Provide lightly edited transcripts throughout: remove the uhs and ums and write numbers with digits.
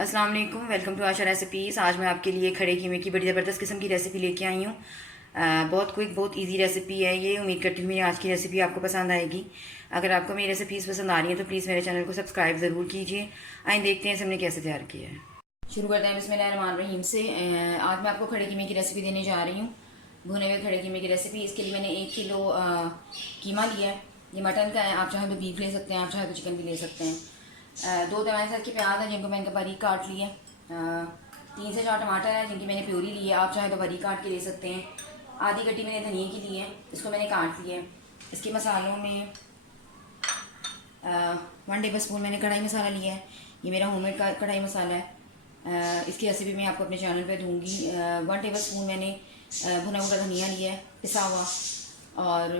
अस्सलाम वालेकुम, welcome to Asha recipes. आज मैं आपके लिए खड़े कीमे की बड़ी ज़बरदस्त किस्म की रेसिपी लेके आई हूँ। बहुत क्विक, बहुत इजी रेसिपी है ये। उम्मीद करती हूँ मेरी आज की रेसिपी आपको पसंद आएगी। अगर आपको मेरी रेसिपीज़ पसंद आ रही हैं तो प्लीज़ मेरे चैनल को सब्सक्राइब ज़रूर कीजिए। आइए देखते हैं हमने कैसे तैयार किया है। शुरू करते हैं बिस्मिल्लाहिर्रहमानिर्रहीम से। आज मैं आपको खड़े कीमे की रेसिपी देने जा रही हूँ, भुने हुए खड़े कीमे की रेसिपी। इसके लिए मैंने 1 किलो कीमा लिया है। ये मटन का है, आप चाहे तो बीफ ले सकते हैं, आप चाहे तो चिकन भी ले सकते हैं। 2 तमाम साइज़ के प्याज हैं जिनको मैंने बारीक काट लिए। 3 से 4 टमाटर है जिनकी मैंने प्यूरी ली है, आप चाहे तो बारीक काट के ले सकते हैं। आधी कटी मैंने धनिया की ली है, इसको मैंने काट लिया है। इसके मसालों में 1 टेबल स्पून मैंने कढ़ाई मसाला लिया है। ये मेरा होममेड का कढ़ाई मसाला है। इसकी रेसिपी मैं आपको अपने चैनल पे दूंगी। 1 टेबल स्पून मैंने भुना हुआ धनिया लिया है पिसा हुआ, और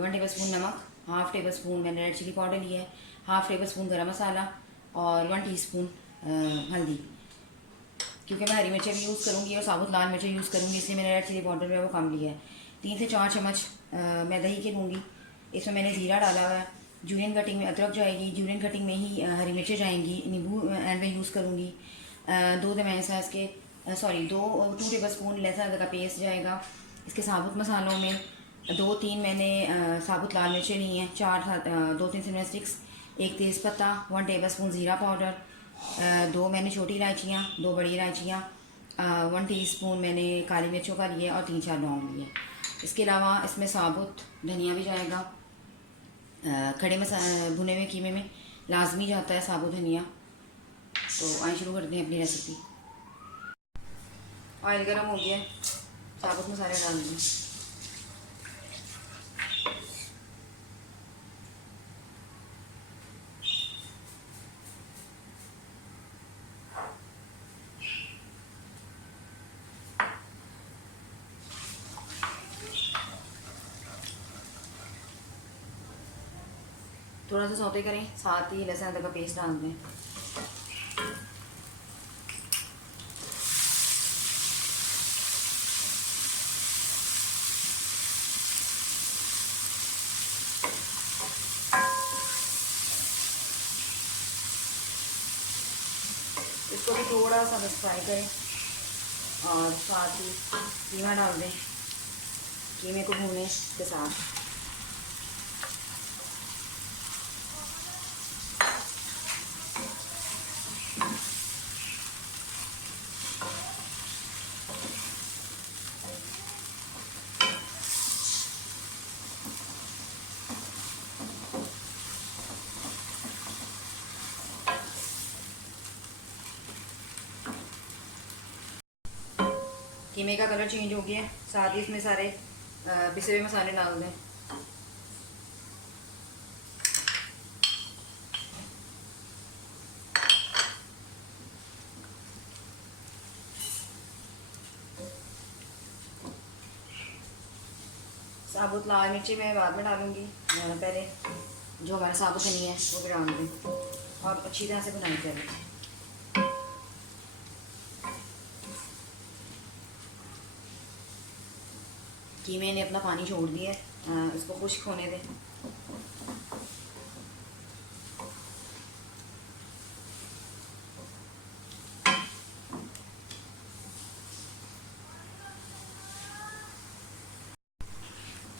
1 टेबल स्पून नमक, हाफ़ टेबल स्पून मैंने रेड चिली पाउडर लिया है, हाफ़ टेबल स्पून गरम मसाला और 1 टीस्पून हल्दी। क्योंकि मैं हरी मिर्चें भी यूज़ करूँगी और साबुत लाल मिर्चें यूज़ करूँगी, इसलिए मैंने रेड चिली पाउडर जो है वो कम लिया है। 3 से 4 चम्मच मैं दही के लूँगी। इसमें मैंने ज़ीरा डाला हुआ है। जूलियन कटिंग में अदरक जाएगी, जूलियन कटिंग में ही हरी मिर्चें जाएंगी, नींबू एंड में यूज़ करूँगी। 2 तमाम साइज़ के 2 टेबल स्पून लहसुन अदरक का पेस्ट जाएगा। इसके साबुत मसालों में 2-3 मैंने साबुत लाल मिर्चें ली हैं, 2-3 सिनेमा स्टिक्स, 1 तेज़पत्ता, 1 टेबल स्पून ज़ीरा पाउडर, 2 मैंने छोटी इलायचियाँ, 2 बड़ी इलायचियाँ, 1 टीस्पून मैंने काली मिर्चों का लिए और 3-4 लौंग लिए। इसके अलावा इसमें साबुत धनिया भी जाएगा। खड़े भुने हुए कीमे में लाजमी जाता है साबुत धनिया। तो आइए शुरू करते हैं अपनी रेसिपी। ऑयल गर्म हो गया, साबुत मसाले डाल दिए। थोड़ा सा सौते करें, साथ ही लहसुन अदरक का पेस्ट डाल दें। इसको भी थोड़ा सा बस फ्राई करें और साथ ही कीमा डाल दें। कीमे को भूनें इसके साथ। कीमे का कलर चेंज हो गया, साथ ही इसमें सारे पिसे हुए मसाले डाल दें। साबुत लाल मिर्ची मैं बाद में डालूंगी, पहले जो हमारा साबुत धनिया है वो भी डाल दें और अच्छी तरह से भुनाई करें। कीमे ने अपना पानी छोड़ दिया है, इसको खुश्क होने दें।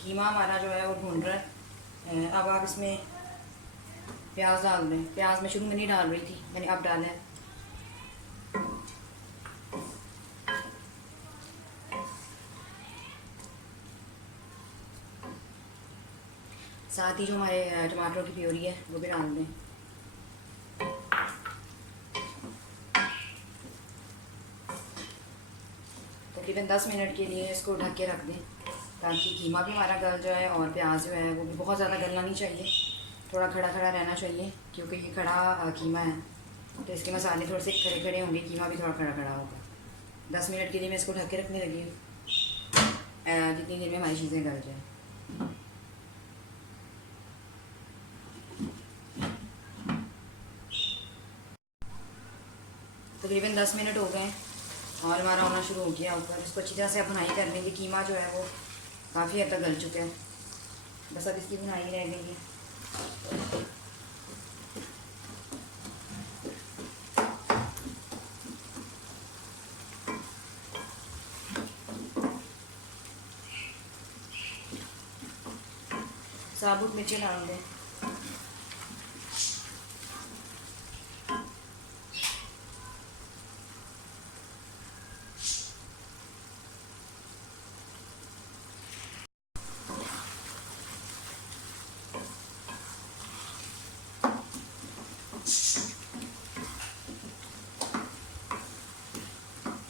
कीमा हमारा जो है वो भून रहा है। अब आप इसमें प्याज डाल दें। प्याज मैं शुरू में नहीं डाल रही थी, मैंने अब डाला है। साथ ही जो हमारे टमाटरों की प्योरी है वो भी डाल दें। तकरीबन 10 मिनट के लिए इसको ढक के रख दें, ताकि कीमा भी हमारा गल जाए और प्याज जो है वो भी बहुत ज़्यादा गलना नहीं चाहिए, थोड़ा खड़ा खड़ा रहना चाहिए, क्योंकि ये खड़ा कीमा है तो इसके मसाले थोड़े से खड़े खड़े होंगे, कीमा भी थोड़ा खड़ा खड़ा होगा। 10 मिनट के लिए मैं इसको ढक के रखने लगी हूँ, जितनी देर में हमारी चीज़ें गल जाए। तकरीबन 10 मिनट हो गए और हमारा होना शुरू हो गया ऊपर। इसको अच्छी तरह से भुनाई कर लेंगे। कीमा जो है वो काफ़ी हद तक गल चुका है, बस अब इसकी भुनाई रह गई है। साबुत मिर्ची डाल दें।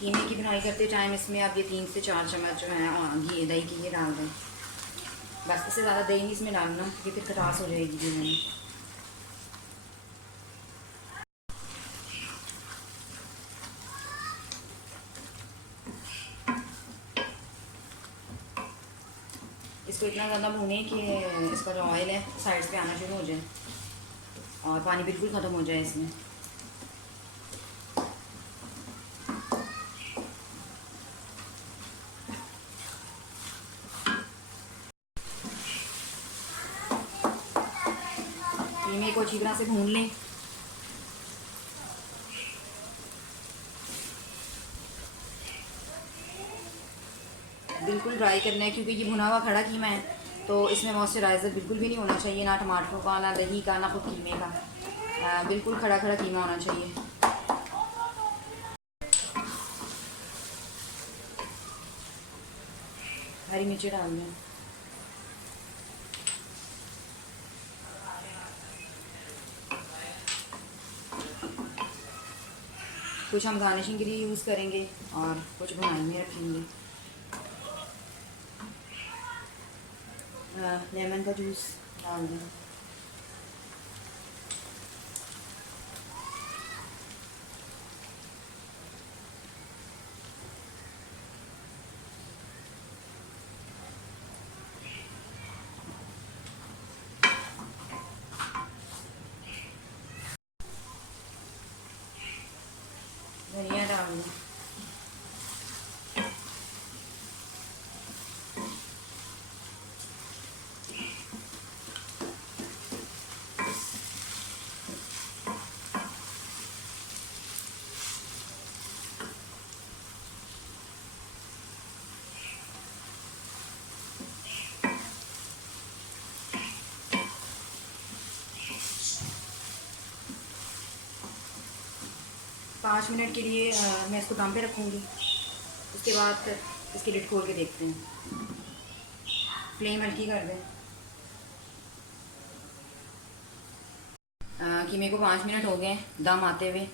कीमे की बुनाई करते टाइम इसमें आप ये 3 से 4 चम्मच जो है घी दही की ये डाल दें। बस इससे ज़्यादा दही नहीं इसमें डालना क्योंकि फिर खटास हो जाएगी घी में। इसको इतना ज़्यादा भूनें कि इसका जो ऑयल है साइड्स पे आना शुरू हो जाए और पानी बिल्कुल ख़त्म हो जाए इसमें। कीमे को अच्छी तरह से भून लें। बिल्कुल ड्राई करना है क्योंकि ये भुना हुआ खड़ा कीमा है तो इसमें मॉइस्चराइज़र बिल्कुल भी नहीं होना चाहिए, ना टमाटरों का, ना दही का, ना खुद कीमे का। बिल्कुल खड़ा खड़ा कीमा होना चाहिए। हरी मिर्ची डाल दें। कुछ हम गार्निशिंग के लिए यूज़ करेंगे और कुछ बुनाई में रखेंगे। लेमन का जूस डाल दें। धनिया डाल दें। पाँच मिनट के लिए मैं इसको दम पे रखूँगी। उसके बाद इसकी लिड खोल के देखते हैं। फ्लेम हल्की कर दें। कीमे को 5 मिनट हो गए दम आते हुए।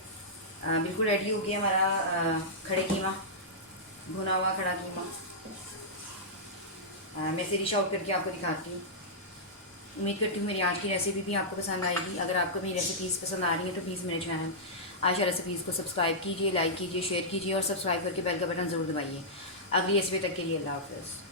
बिल्कुल रेडी हो गया हमारा खड़े कीमा, भुना हुआ खड़ा कीमा। मैं इसे डिश आउट करके आपको दिखाती हूँ। उम्मीद करती हूँ मेरी आज की रेसिपी भी आपको पसंद आएगी। अगर आपको मेरी रेसिपीज़ पसंद आ रही हैं तो प्लीज़ मेरे चैनल आयशा रेसिपीज़ को सब्सक्राइब कीजिए, लाइक कीजिए, शेयर कीजिए और सब्सक्राइब करके बेल का बटन ज़रूर दबाइए। अगली रेसिपी तक के लिए अल्लाह हाफ़िज़।